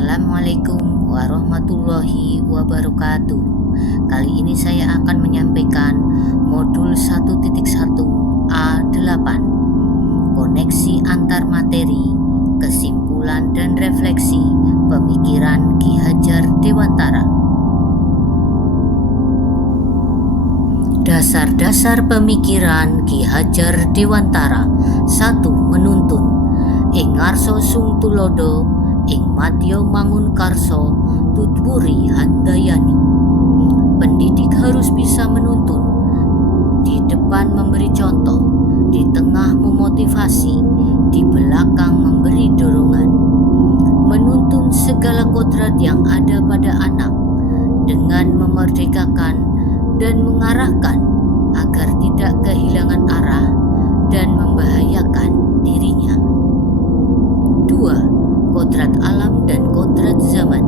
Assalamualaikum warahmatullahi wabarakatuh. Kali ini saya akan menyampaikan modul 1.1 A8, koneksi antar materi, kesimpulan dan refleksi pemikiran Ki Hajar Dewantara. Dasar-dasar pemikiran Ki Hajar Dewantara. 1. Menuntun. Ing ngarsa sung tulodo, ing madya mangun karso, tutwuri handayani. Pendidik harus bisa menuntun, di depan memberi contoh, di tengah memotivasi, di belakang memberi dorongan. Menuntun segala kodrat yang ada pada anak dengan memerdekakan dan mengarahkan agar tidak kehilangan arah dan membahayakan dirinya. 2. Kodrat alam dan kodrat zaman.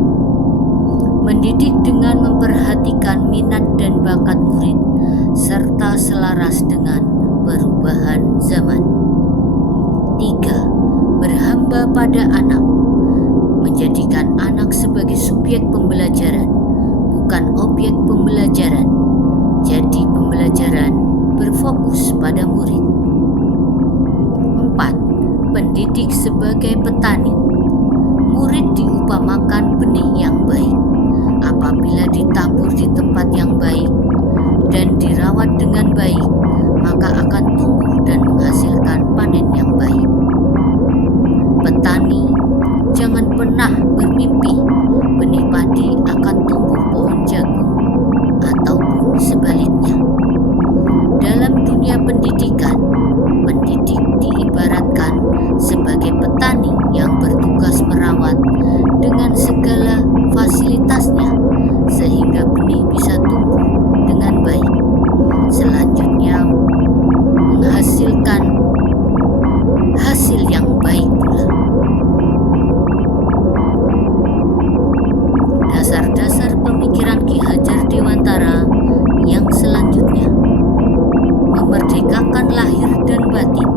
Mendidik dengan memperhatikan minat dan bakat murid serta selaras dengan perubahan zaman. 3. Berhamba pada anak. Menjadikan anak sebagai subjek pembelajaran, bukan objek pembelajaran. Jadi pembelajaran berfokus pada murid. 4. Pendidik sebagai petani. Murid diupamakan benih yang baik. Apabila ditabur di tempat yang baik dan dirawat dengan baik, maka akan tumbuh dan menghasilkan panen yang baik. Petani jangan pernah bermimpi benih padi akan tumbuh pohon jagung, ataupun sebaliknya. Dalam dunia pendidikan, pendidik diibaratkan sebagai petani yang bertugas merawat dengan segala fasilitasnya sehingga benih bisa tumbuh dengan baik. Selanjutnya menghasilkan hasil yang baik pula. Dasar-dasar pemikiran Ki Hajar Dewantara yang selanjutnya. Memerdekakan lahir dan batin.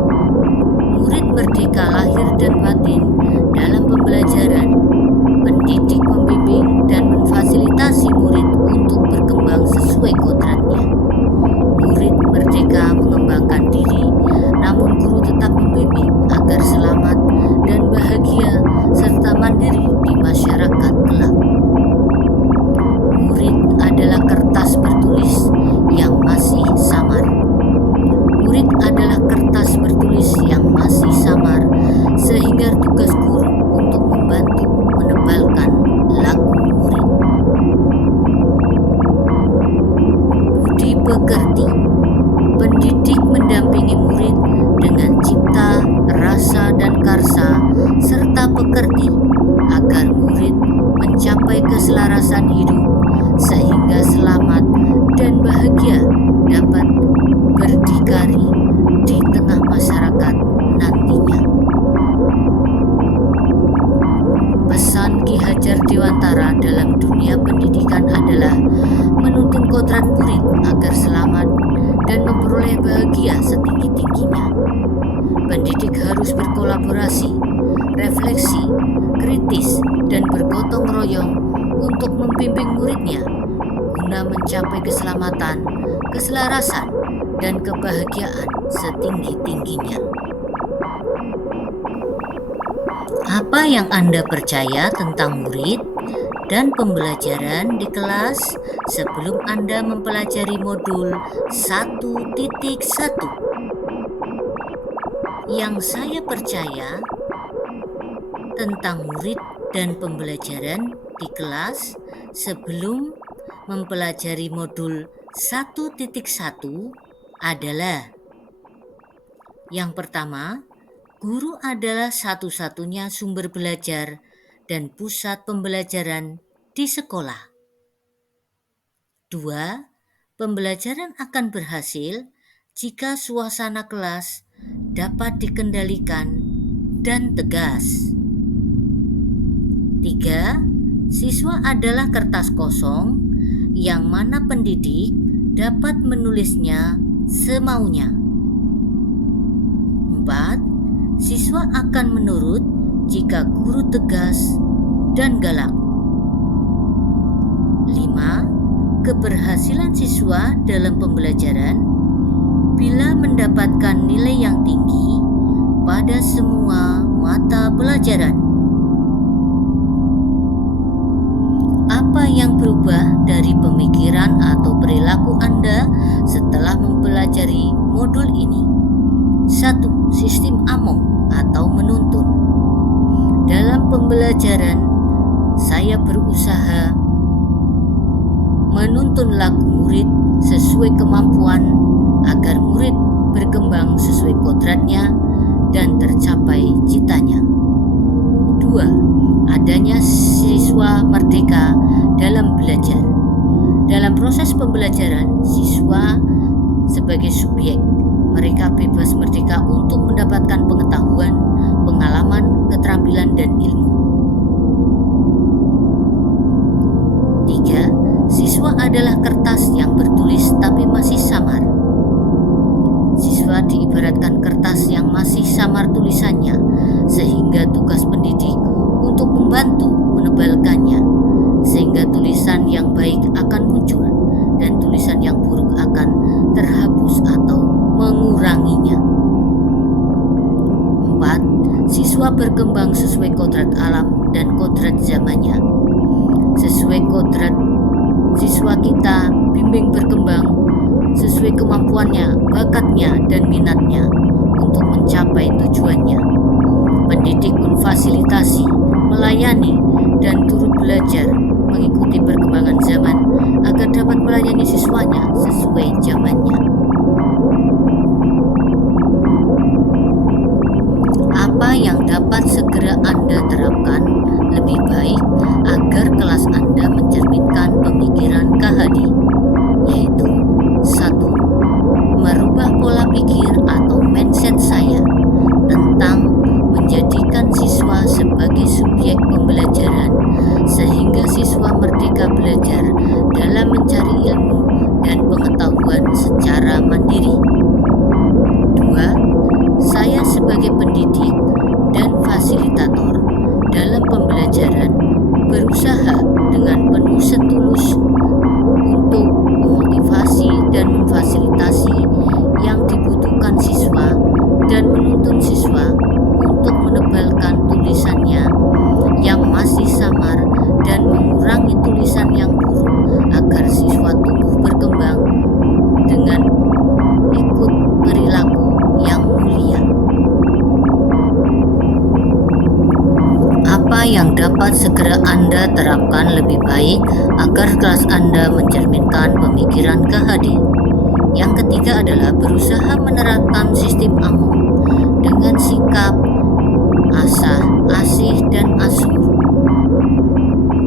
Murid merdeka lahir dan batin dalam pembelajaran. Pendidik membimbing dan memfasilitasi murid untuk berkembang sesuai kodratnya. Murid merdeka mengembangkan diri, namun guru tetap membimbing agar selamat dan bahagia serta mandiri di masyarakat kelak. Murid adalah kertas bertulis yang masih samar. Murid adalah kertas bertulis yang masih samar, sehingga tugas guru untuk membantu menebalkan laku murid. Budi pekerti. Pendidik mendampingi murid dengan cipta, rasa, dan karsa, serta pekerti agar murid mencapai keselarasan hidup sehingga selamat dan bahagia dapat berdikari di tengah masyarakat nantinya. Pesan Ki Hajar Dewantara dalam dunia pendidikan adalah menuntun kodrat murid agar selamat dan memperoleh bahagia setinggi-tingginya. Pendidik harus berkolaborasi, refleksi, kritis, dan bergotong royong untuk membimbing muridnya guna mencapai keselamatan, keselarasan, dan kebahagiaan setinggi-tingginya. Apa yang Anda percaya tentang murid dan pembelajaran di kelas sebelum Anda mempelajari modul 1.1? Yang saya percaya tentang murid dan pembelajaran di kelas sebelum mempelajari modul 1.1 adalah: yang pertama, guru adalah satu-satunya sumber belajar dan pusat pembelajaran di sekolah. 2. Pembelajaran akan berhasil jika suasana kelas dapat dikendalikan dan tegas. 3. Siswa adalah kertas kosong yang mana pendidik dapat menulisnya semaunya. 4. Siswa akan menurut jika guru tegas dan galak. 5. Keberhasilan siswa dalam pembelajaran bila mendapatkan nilai yang tinggi pada semua mata pelajaran. Apa yang berubah dari pemikiran atau perilaku Anda setelah mempelajari modul ini? 1. Sistem AMONG atau menuntun. Dalam pembelajaran, saya berusaha menuntun laku murid sesuai kemampuan agar murid berkembang sesuai kodratnya dan tercapai citanya. 2. Adanya siswa merdeka dalam belajar. Dalam proses pembelajaran, siswa sebagai subjek, mereka bebas merdeka untuk mendapatkan pengetahuan, pengalaman, keterampilan, dan ilmu. 3. Siswa adalah kertas yang bertulis tapi masih samar. Siswa diibaratkan kertas yang masih samar tulisannya, sehingga tugas pendidik untuk membantu menebalkannya, sehingga tulisan yang baik akan muncul dan tulisan yang buruk akan terhapus atau menguranginya. 4. Siswa berkembang sesuai kodrat alam dan kodrat zamannya. Sesuai kodrat siswa kita bimbing berkembang sesuai kemampuannya, bakatnya, dan minatnya untuk mencapai tujuannya. Pendidik memfasilitasi, melayani, dan turut belajar mengikuti perkembangan zaman agar dapat melayani siswanya sesuai zamannya. Apa yang dapat segera Anda terapkan lebih baik agar kelas Anda mencerminkan pemikiran KHD, yaitu 1. Merubah pola pikir atau mindset saya tentang menjadikan siswa sebagai subjek pembelajaran sehingga siswa merdeka belajar dalam mencari ilmu dan pengetahuan secara mandiri. 2. Saya sebagai pendidik dan fasilitator dalam pembelajaran berusaha dengan penuh setulus untuk memotivasi dan memfasilitasi yang dibutuhkan siswa dan menuntun siswa untuk menebalkan tulisannya yang masih samar dan mengurangi tulisan yang buruk agar siswa tumbuh berkembang dengan ikut perilaku yang mulia. Apa yang dapat segera Anda terapkan lebih baik agar kelas Anda mencerminkan pemikiran KHD? Yang ketiga adalah berusaha menerapkan sistem AMONG dengan sikap asah, asih, dan asuh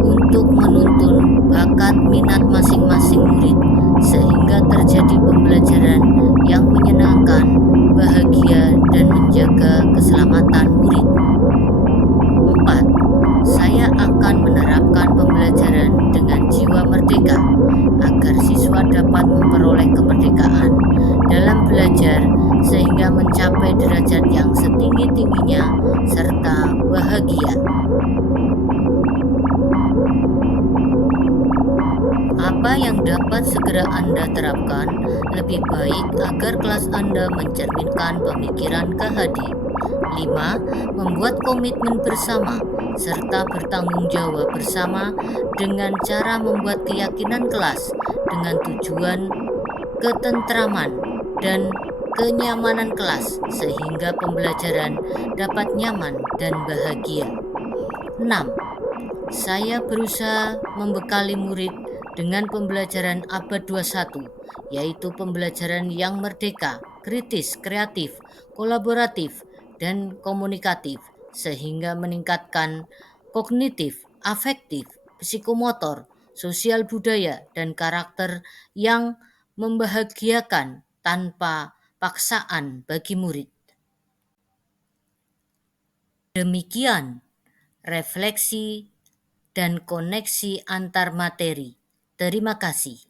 untuk menuntun bakat minat masing-masing murid sehingga terjadi pembelajaran yang menyenangkan, bahagia, dan menjaga keselamatan murid. 4. Saya akan menerapkan pembelajaran dengan jiwa merdeka agar siswa dapat memperoleh kemerdekaan dalam belajar sehingga mencapai derajat yang setinggi-tingginya serta bahagia. Apa yang dapat segera Anda terapkan lebih baik agar kelas Anda mencerminkan pemikiran KHD? 5. Membuat komitmen bersama serta bertanggung jawab bersama dengan cara membuat keyakinan kelas dengan tujuan ketentraman dan kenyamanan kelas sehingga pembelajaran dapat nyaman dan bahagia. 6. Saya berusaha membekali murid dengan pembelajaran abad 21, yaitu pembelajaran yang merdeka, kritis, kreatif, kolaboratif, dan komunikatif, sehingga meningkatkan kognitif, afektif, psikomotor, sosial budaya, dan karakter yang membahagiakan tanpa paksaan bagi murid. Demikian refleksi dan koneksi antar materi. Terima kasih.